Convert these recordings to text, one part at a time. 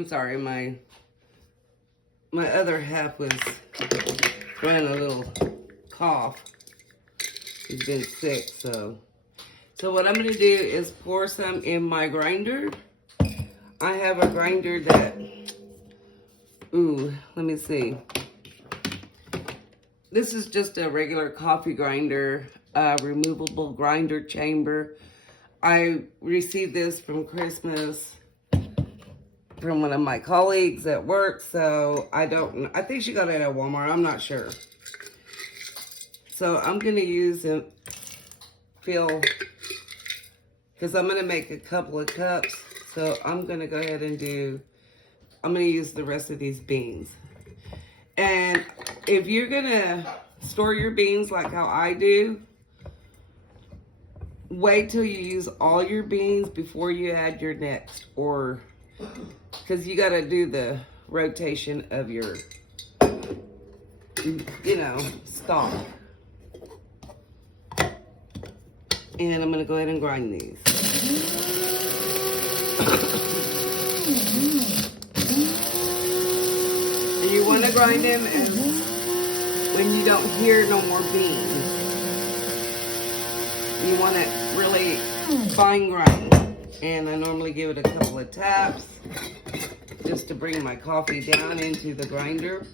I'm sorry, my other half was running a little cough. He's been sick, so what I'm gonna do is pour some in my grinder. I have a grinder that, let me see. This is just a regular coffee grinder, removable grinder chamber. I received this from Christmas from one of my colleagues at work, so I think she got it at Walmart, I'm not sure. So I'm gonna use and fill, because I'm gonna make a couple of cups. So I'm gonna go ahead and I'm gonna use the rest of these beans. And if you're gonna store your beans like how I do, wait till you use all your beans before you add your next, or because you gotta do the rotation of your, stock. And I'm gonna go ahead and grind these. And you wanna grind them when you don't hear no more beans. You want it really fine grind. And I normally give it a couple of taps just to bring my coffee down into the grinder.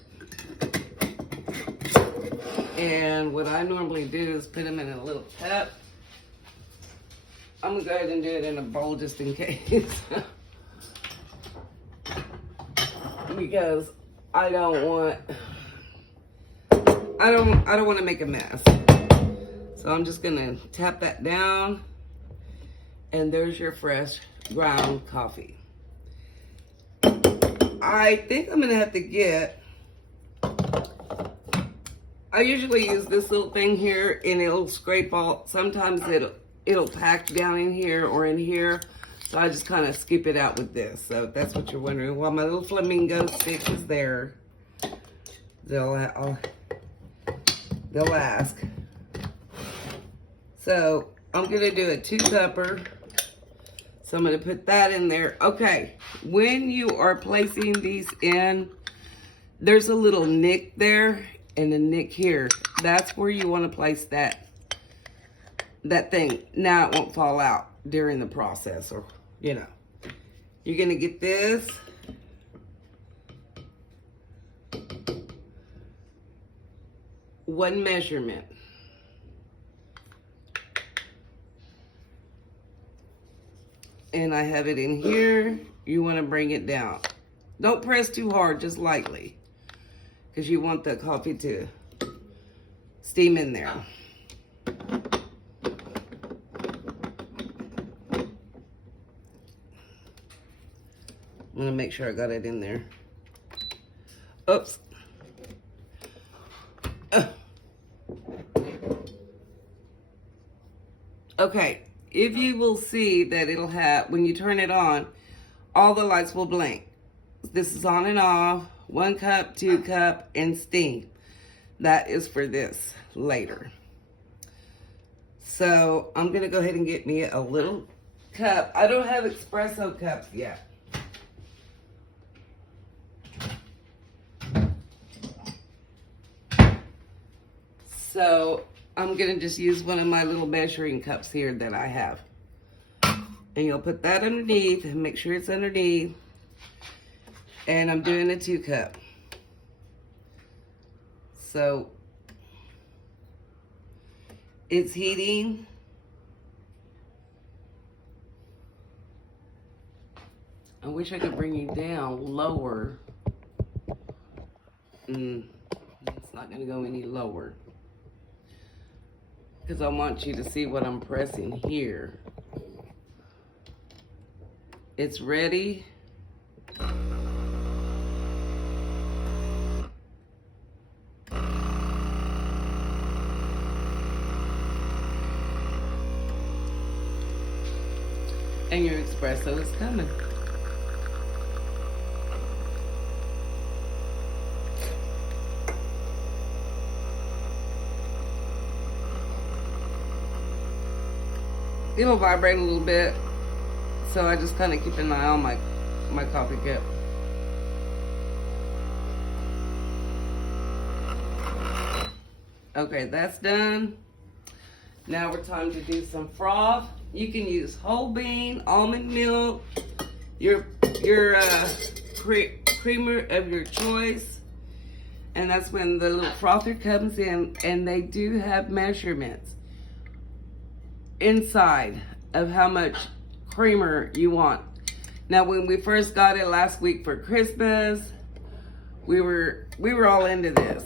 And what I normally do is put them in a little cup. I'm gonna go ahead and do it in a bowl just in case. Because I don't want to make a mess. So I'm just gonna tap that down, and there's your fresh ground coffee. I think I'm gonna have to get, I usually use this little thing here and it'll scrape all, sometimes it'll pack down in here or in here. So I just kind of scoop it out with this. So if that's what you're wondering. While my little flamingo stick is there, they'll ask. So I'm gonna do a 2-cupper. So I'm gonna put that in there. Okay, when you are placing these in, there's a little nick there and a nick here. That's where you wanna place that thing. Now it won't fall out during the process, or, You're gonna get this. One measurement. And I have it in here. You wanna bring it down. Don't press too hard, just lightly. Because you want the coffee to steam in there. I'm gonna make sure I got it in there. Oops. Okay, if you will see that it'll have, when you turn it on, all the lights will blink. This is on and off, 1 cup, 2 cup, and steam. That is for this later. So I'm gonna go ahead and get me a little cup. I don't have espresso cups yet. So I'm gonna just use one of my little measuring cups here that I have. And you'll put that underneath and make sure it's underneath. And I'm doing a 2 cup. So it's heating. I wish I could bring you down lower. It's not gonna go any lower, because I want you to see what I'm pressing here. It's ready. And your espresso is coming. It'll vibrate a little bit, so I just kind of keep an eye on my coffee cup. Okay, that's done. Now we're time to do some froth. You can use whole bean, almond milk, your creamer of your choice. And that's when the little frother comes in, and they do have measurements inside of how much creamer you want. Now, when we first got it last week for Christmas, we were all into this.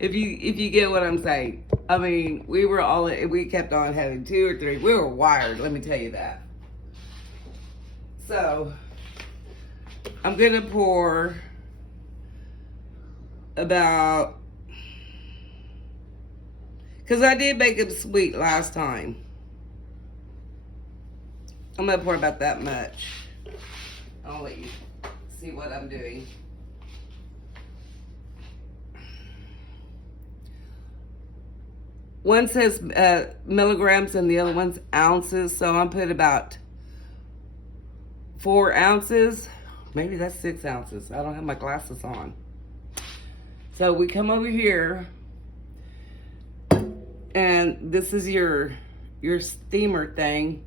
if you get what I'm saying. I mean, we kept on having 2 or 3. We were wired, let me tell you that. So, I'm gonna pour about, because I did make them sweet last time. I'm gonna pour about that much. I'll let you see what I'm doing. One says milligrams and the other one's ounces, so I'm put about 4 ounces. Maybe that's 6 ounces. I don't have my glasses on. So we come over here, and this is your steamer thing.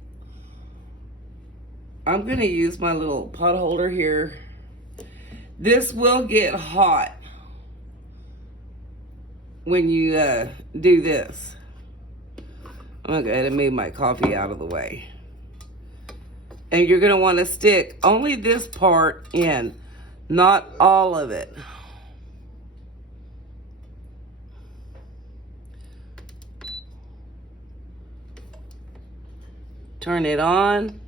I'm gonna use my little pot holder here. This will get hot when you do this. I'm gonna go ahead and move my coffee out of the way. And you're gonna wanna stick only this part in, not all of it. Turn it on.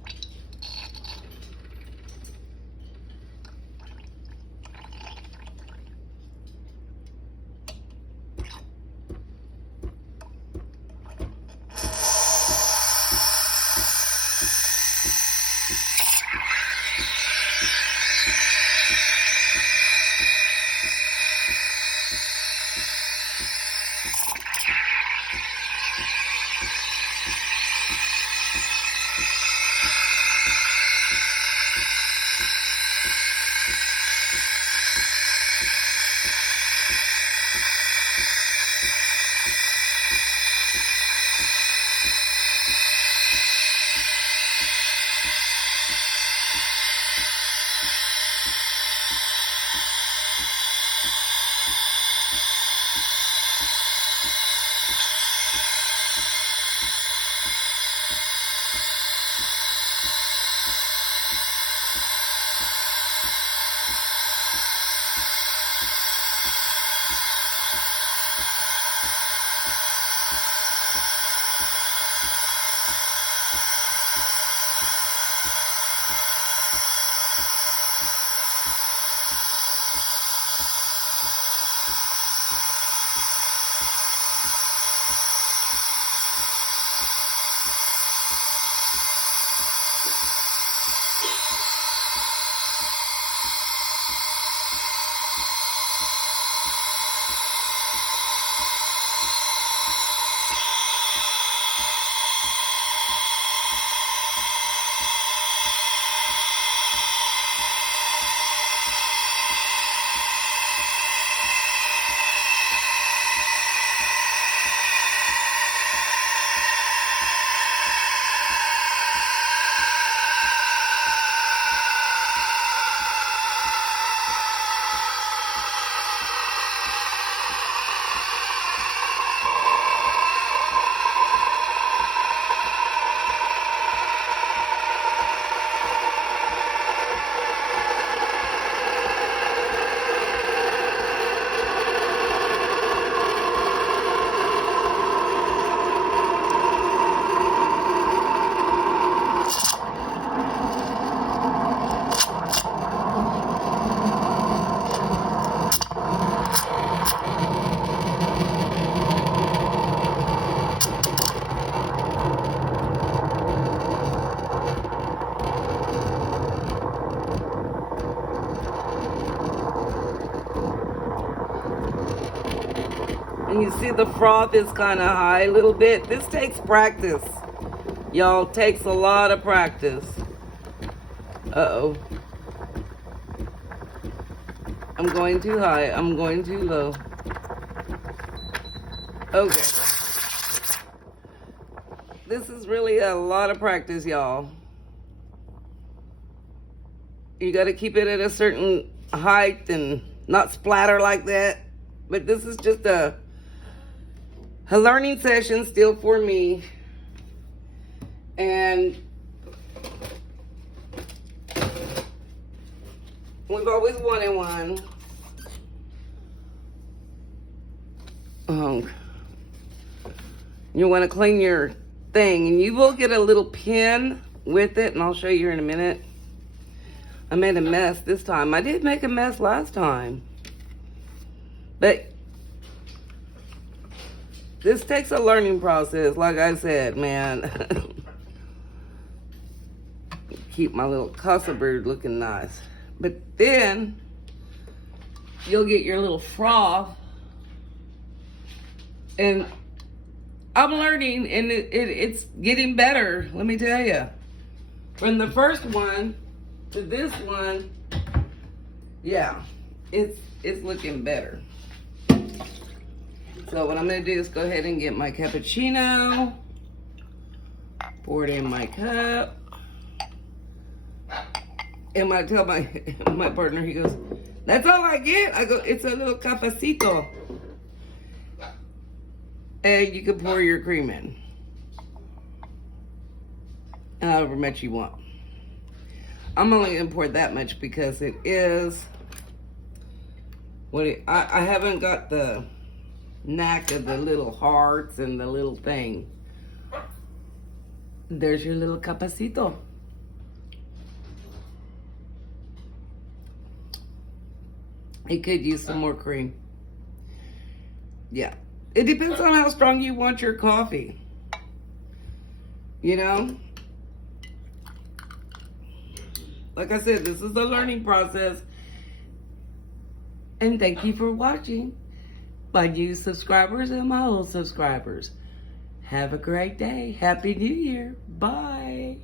And you see the froth is kind of high a little bit. This takes practice. Y'all, takes a lot of practice. Uh-oh. I'm going too high. I'm going too low. Okay. This is really a lot of practice, y'all. You got to keep it at a certain height and not splatter like that. But this is just a learning session still for me. And we've always wanted one. You want to clean your thing, and you will get a little pin with it, and I'll show you here in a minute. I made a mess this time. I did make a mess last time, but this takes a learning process. Like I said, man. Keep my little Casabrews looking nice. But then you'll get your little froth, and I'm learning, and it's getting better, let me tell you. From the first one to this one, yeah, it's looking better. So what I'm gonna do is go ahead and get my cappuccino, pour it in my cup, and I tell my partner, he goes, "That's all I get?" I go, "It's a little cafecito." And you can pour your cream in, however much you want. I'm only gonna pour that much because it is what I haven't got the knack of the little hearts and the little thing. There's your little cafecito. It could use some more cream. Yeah. It depends on how strong you want your coffee. You know? Like I said, this is a learning process. And thank you for watching. My new subscribers and my old subscribers. Have a great day. Happy New Year. Bye.